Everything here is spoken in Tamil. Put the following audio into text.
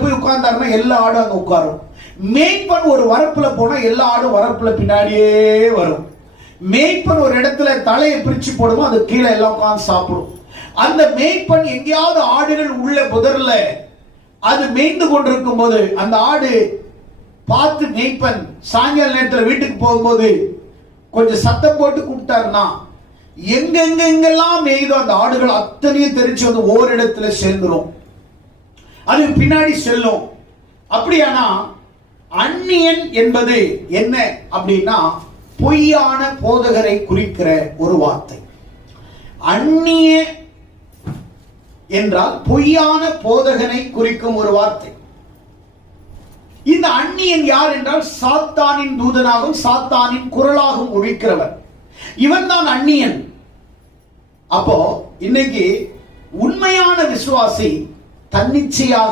போய் உட்கார்ந்தாருன்னா எல்லா ஆடும் அங்க உட்காரும். மேய்ப்பன் ஒரு வரப்புல போனா எல்லா ஆடும் வரப்புல பின்னாடியே வரும். மேய்ப்பன் ஒரு இடத்துல தலையை பிரிச்சு போடுவோம், அது கீழே எல்லாம் உட்கார்ந்து சாப்பிடும். அந்த மேய்ப்பன் எங்கேயாவது ஆடுகள் உள்ள புதர்ல அது மேய்ந்து கொண்டிருக்கும் போது அந்த ஆடு பார்த்து மேய்ப்பன் சாயங்கால நேரத்தில் வீட்டுக்கு போகும்போது கொஞ்சம் சத்தம் போட்டு கூப்பிட்டாருன்னா எங்கெங்கெல்லாம் மேய்தோ அந்த ஆடுகள் அத்தனையும் தெரிச்சு வந்து ஓரிடத்துல சேர்ந்துரும், அது பின்னாடி செல்லும். அப்படியானா அந்நியன் என்பது என்ன அப்படின்னா பொய்யான போதகரை குறிக்கிற ஒரு வார்த்தை. அந்நிய என்றால் பொய்யான போதகனை குறிக்கும் ஒரு வார்த்தை. இந்த அந்நியன் யார் என்றால் சாத்தானின் தூதனாகவும் சாத்தானின் குரலாகவும் ஒழிக்கிறவர், இவன் தான் அந்நியன். அப்போ இன்னைக்கு உண்மையான விசுவாசி தன்னிச்சையாக